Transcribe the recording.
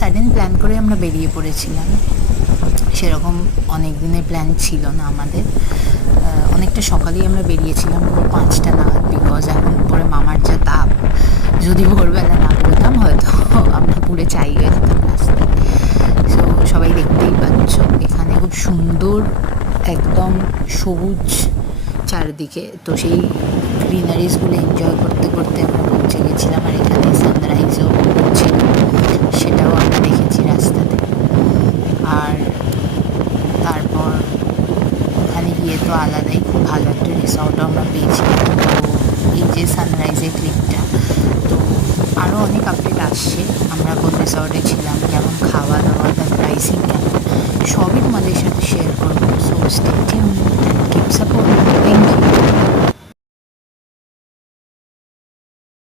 Sudden plan করে আমরা বেরিয়ে পড়েছিলাম। সেরকম অনেক দিনের প্ল্যান ছিল না আমাদের। অনেকটা সকালেই আমরা বেরিয়েছিলাম, পুরো 5টা নাগাদ। বিকজ এখন উপরে মামার যা তাপ, যদি ভোরবেলা না বেরোতাম হয়তো আমরা পুরো চাই হয়ে যেতাম রাস্তায়। সো সবাই দেখতেই পাচ্ছ এখানে খুব সুন্দর একদম সবুজ চারিদিকে। তো সেই গ্রিনারিজগুলো এনজয় করতে করতে আমরা পৌঁছে গেছিলাম। আর এখানে সানরাইজও হচ্ছিল, সেটাও আমরা দেখেছি রাস্তাতে। আর তারপর ওখানে গিয়ে তো আলাদাই খুব ভালো একটা রিসর্টও আমরা পেয়েছিলাম। তো এই যে সানরাইজের ক্লিপটা, তো আরও অনেক আপডেট আসছে। আমরা কোন রিসর্টে ছিলাম, কেমন খাওয়া দাওয়া, তার প্রাইসিং কেমন, সবই তোমাদের সাথে শেয়ার করবো। So stay tuned.